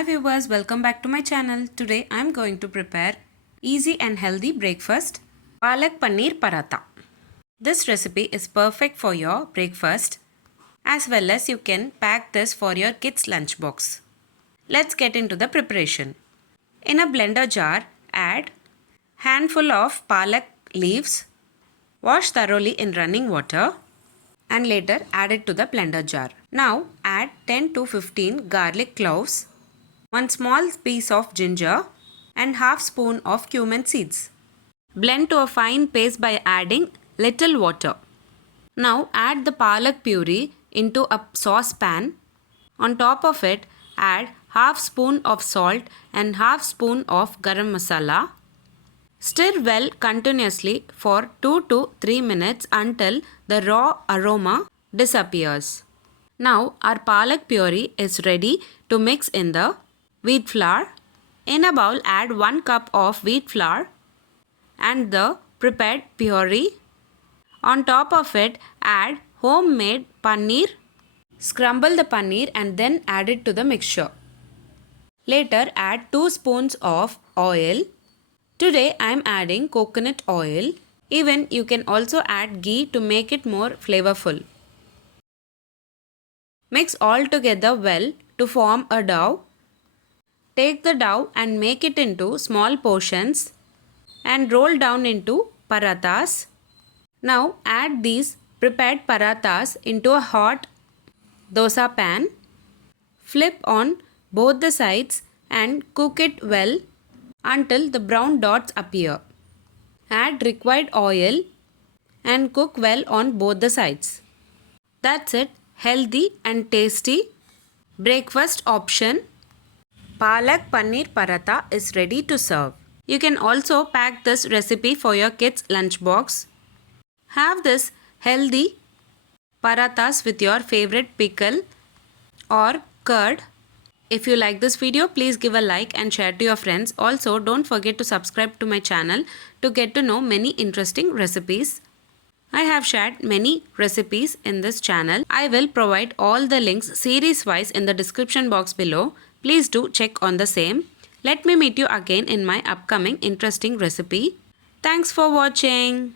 Hi viewers, welcome back to my channel. Today I am going to prepare easy and healthy breakfast Palak paneer paratha. This recipe is perfect for your breakfast as well as you can pack this for your kids lunchbox. Let's get into the preparation. In a blender jar, add handful of palak leaves, wash thoroughly in running water and later add it to the blender jar. Now add 10 to 15 garlic cloves, 1 small piece of ginger and half spoon of cumin seeds. Blend to a fine paste by adding little water. Now add the palak puree into a saucepan. On top of it add half spoon of salt and half spoon of garam masala. Stir well continuously for 2 to 3 minutes until the raw aroma disappears. Now our palak puree is ready to mix in the wheat flour. In a bowl add 1 cup of wheat flour and the prepared puree. On top of it add homemade paneer. Scramble the paneer and then add it to the mixture. Later add 2 spoons of oil. Today I am adding coconut oil. Even you can also add ghee to make it more flavorful. Mix all together well to form a dough. Take the dough and make it into small portions and roll down into parathas. Now add these prepared parathas into a hot dosa pan. Flip on both the sides and cook it well until the brown dots appear. Add required oil and cook well on both the sides. That's it. Healthy and tasty breakfast option Palak paneer paratha is ready to serve. You can also pack this recipe for your kids' lunchbox. Have this healthy parathas with your favorite pickle or curd. If you like this video, please give a like and share to your friends. Also, don't forget to subscribe to my channel to get to know many interesting recipes. I have shared many recipes in this channel. I will provide all the links series wise in the description box below. Please do check on the same. Let me meet you again in my upcoming interesting recipe. Thanks for watching.